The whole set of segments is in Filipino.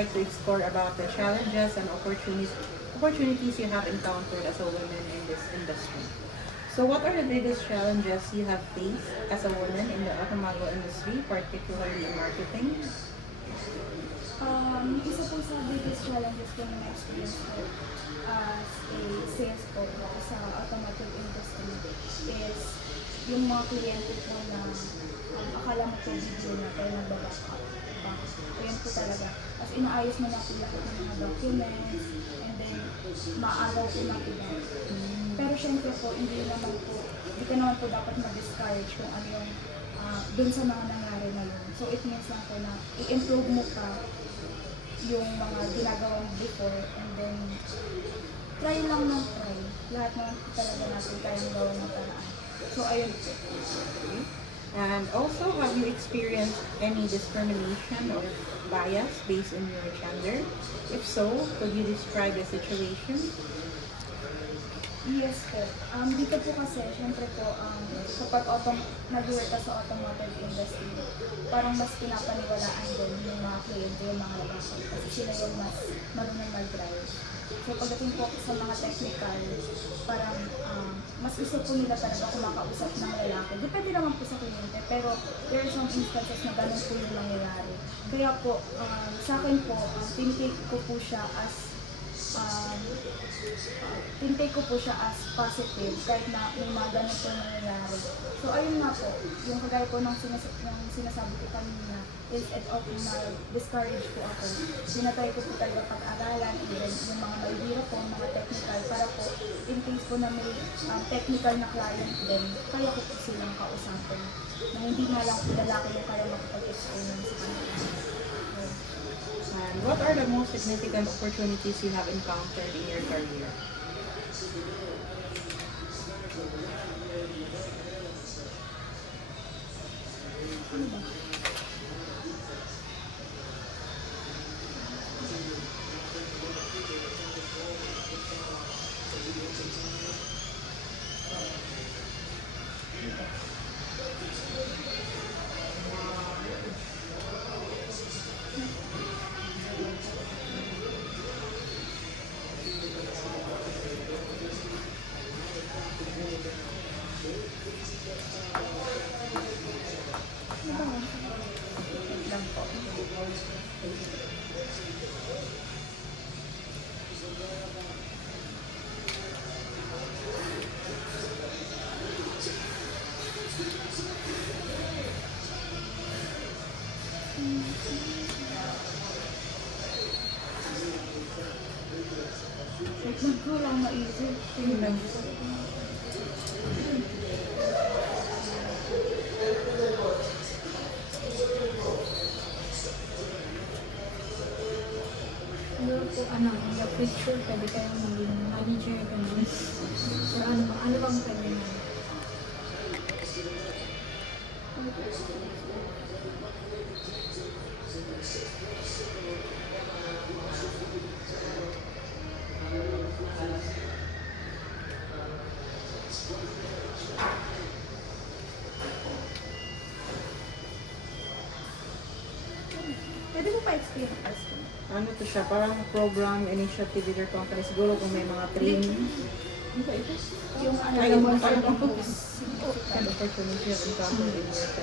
like to explore about the challenges and opportunities you have encountered as a woman in this industry. So what are the biggest challenges you have faced as a woman in the automobile industry, particularly in marketing? Isa po sa biggest challenges ko na na-experience ko as a sales po sa automotive industry is yung mga kliyente po na akala mo po video na pero nagbaback up. Ayan po talaga. As inaayos mo na po lahat ng mga documents and then maaraw po na po. Pero syempre po, hindi ka naman po dapat mag-discourage kung ano yung dun sa mga nangyari na yun. So it means lang po na i-improve mo pa yung mga ginagawa mo before and then try lang ng try. Lahat naman po talaga natin kayang gawa ng paraan. So ayun po. And also, have you experienced any discrimination or bias based on your gender? If so, could you describe the situation? Yes po. Dito po kasi, syempre po, kapag nag-work ka sa automotive industry, parang mas pinapaniwalaan din yung mga kliyente, yung mga lalaki. Kasi sila yung mas marunong mag-drive. So pagdating po sa mga technical, parang mas gusto po nila talaga kumakausap ng lalaki. Depende naman po sa kliyente, pero there are some instances na ganun po yung nangyayari. Kaya po, sa akin po, tinitake ko po siya as positive kahit na may mga ganun po nangyayari. So ayun nga po, yung kagaya po ng sinasabi ko kanina is at all na discourage po ako. Sinatry ko po talaga pag-aralan and then yung mga mahihirap po, mga technical para po in case po na may technical na client din, kaya ko po silang kausapin na hindi nga lang po lalaki yung kaya makapag-explain sa kanila. And what are the most significant opportunities you have encountered in your career? Lang po. Wait lang ko lang maisip. Tingnan. Siguro po, in the future, pwede kayong maging manager, ganun. Or ano bang pwede na? Pwede mo pa explain first? Ano to siya? Parang program, initiative with your company. Siguro kung may mga training. Yung Ay, yung naman parang po. kind of opportunity you have encountered in your career.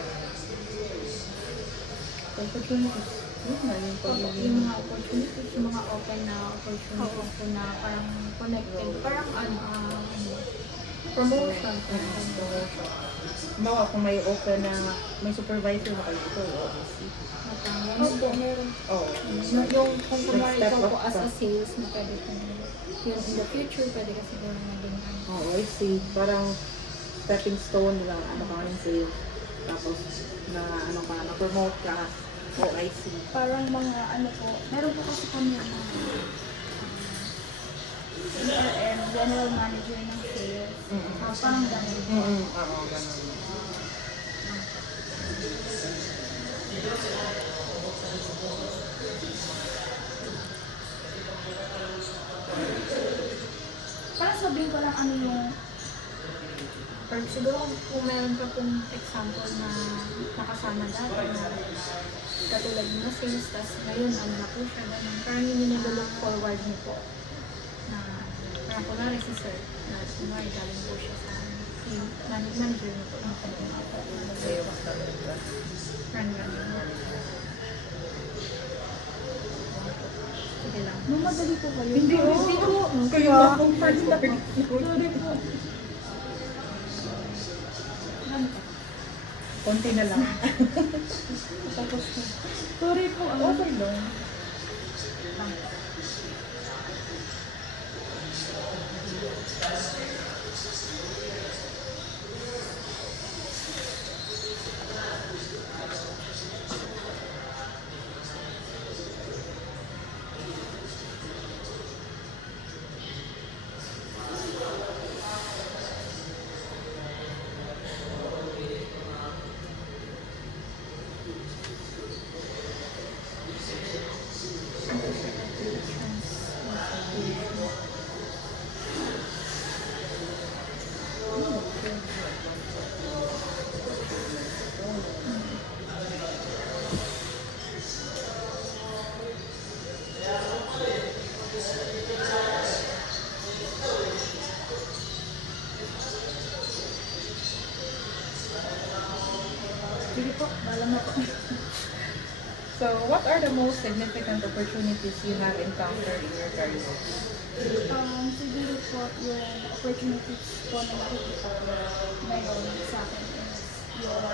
Opportunities. Yun na yung Opo, pag-ibig. yung mga opportunities, yung mga open na opportunities po na parang connected, parang promotion. Bawa kung may open na may supervisor na kayo ito, obviously. Opo, meron. Oo. Yung kung kumari Step ikaw po up as ka. a sales, na pwede po yun in the future, pwede ka siguro maging Oo, I see. Parang stepping stone lang, ano ka ng sales. Tapos, na-promote ka. Oh, I see. Parang mga meron po kasi kami mga CRM, General Manager ng Sales. Parang ganun po. Oo, ganun. Parang sabihin ko lang ano yung or siguro kung meron ka pong example na nakasama dati na katulad na sales, tas ngayon ano na po siya, ganun. award niyo po na parang kunwari si sir, na kunwari galing po siya sa si manager niyo po ng company. Run. Sige lang. Mamadali po kayo. Hindi ko. Kayo akong first start. Sorry po. Konti na lang. Tapos na. Sorry po. Okay lang. Sige po. Bahala na po. So, what are the most significant opportunities you have encountered in your career? Siguro po yung opportunities po na nakikita ko ngayon sa akin is yung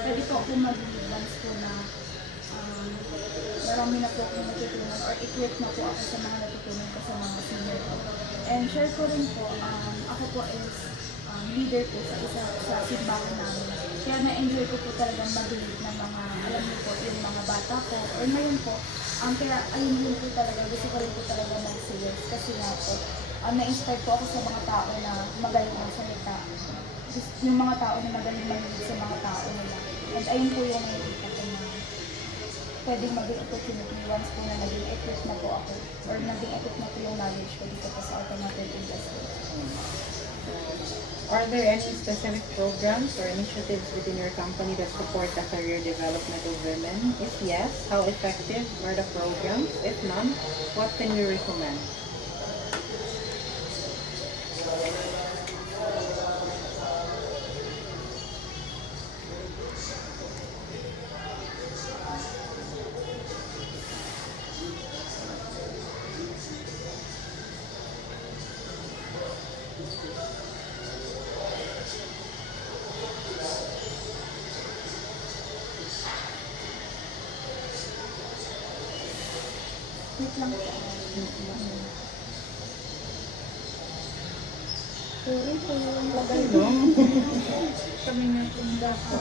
pwede po ako mag-advance po na marami na po akong natutunan or equip na po ako sa mga natutunan ko sa mga senior ko. And share ko rin po, ako po is leader po sa isa sa simbahan namin. Kaya na-enjoy ko po talagang mag-lead ng mga, alam niyo po, yung mga bata po. Or ngayon po, kaya ayun yun po talaga, gusto ko rin po talaga mag-sales. Kasi nga po, na-inspire po ako sa mga tao na magaling ang salita. Yung mga tao na magaling mag-lead sa mga tao nila. And ayun po yung nakikita ko na pwedeng maging opportunity once po na naging equip na po ako. Or naging equip na po yung knowledge ko dito po sa automotive industry. Are there any specific programs or initiatives within your company that support the career development of women? If yes, how effective are the programs? If none, what can you recommend? Wait lang po. Sorry po. Okay, no? Kami na tinda po.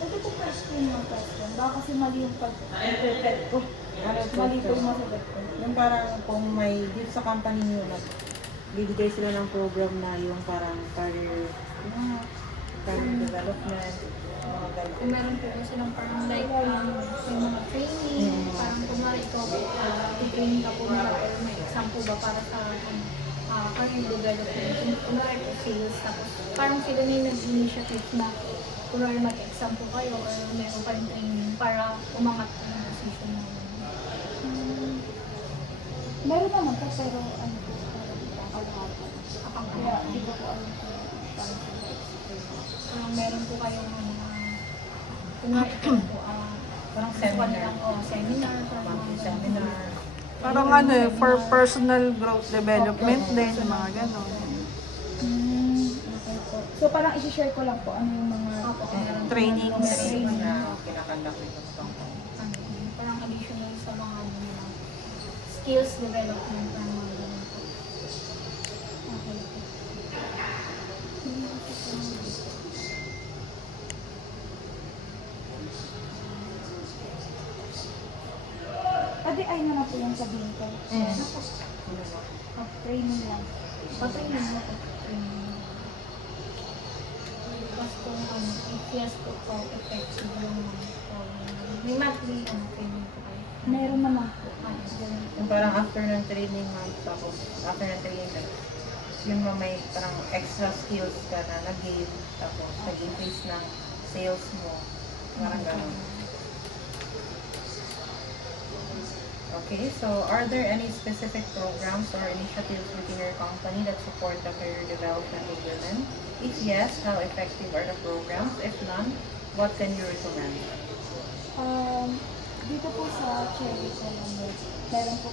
Ito po question yung question. Baka kasi mali yung pag-interpret ko. Mali po yung masagot ko. Yung parang kung may dito sa company niyo bibigay sila ng program na yung parang career development, mga ganun. Kung meron po kasi silang parang like yung mga training, parang kunwari ikaw, i-train ka po nila or may exam po ba para sa career development. Kung kunwari po sales, tapos parang sila na yung nag-initiative na kunwari mag-exam po kayo or meron pa rin training para umangat po yung position mo. Meron naman po, pero ano po, kalahatan. Kaya di ko po alam kung paano po Meron po kayong kunwari po, Parang seminar, seminar. seminar, parang Monthly mga seminar. Parang ano eh, for personal growth development din, mga gano'n. Okay po. So parang isi-share ko lang po ano yung mga Opo, meron po Trainings. mga Training na kinakandak nito sa company. parang additional sa mga skills development ng mga ganun po. Okay po. Adi ay na po yung sabihin ko. Training lang. Pa-training mo po. Tapos kung if yes po po, effective yung may monthly training po kayo. Meron naman po. Ganun po. Yung parang after ng training month, tapos after ng training, yung mga may parang extra skills ka na nag-gain, tapos nag-increase ng sales mo. Parang gano'n. Okay, so are there any specific programs or initiatives within your company that support the career development of women? If yes, how effective are the programs? If none, what can you recommend? Dito po sa Cherry Colombo, meron po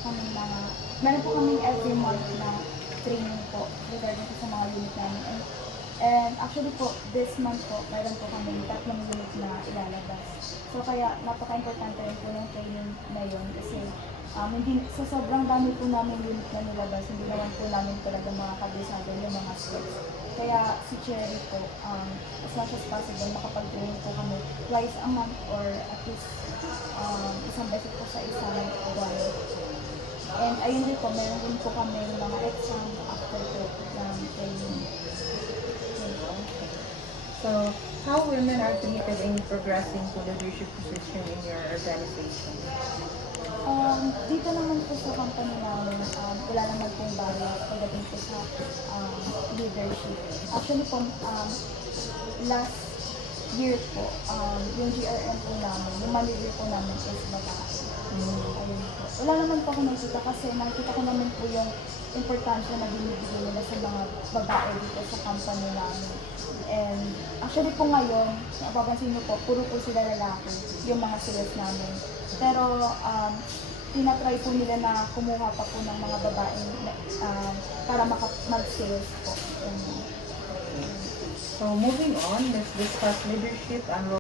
kami every month na training po regarding po sa mga unit namin. And actually po, this month po, meron po kami 3 unit na ilalabas. So kaya napaka-importante rin po ng training na yun kasi hindi, sa sobrang dami po namin unit na nilabas, hindi naman po namin talaga makakabisado yung mga steps. Kaya si Cherry po, as much as possible, makapag-training po kami twice a month or at least isang beses po sa isang buwan. And ayun din po, meron din po kami mga exam after po ng training. So, how women are treated in progressing to leadership position in your organization? Dito naman po sa company namin, wala naman po yung barriers pagdating po sa leadership. Actually po, last year po, yung GRM po namin, yung manager po namin is babae. Ayun po. Wala naman po ako nakikita kasi nakikita ko naman po yung importansya na binibigay nila sa mga babae dito sa company namin. And actually po ngayon, napapansin niyo po, puro po sila lalaki, yung mga sales namin. Pero tinatry po nila na kumuha pa po ng mga babae para mag-sales po. So, moving on, let's discuss leadership and role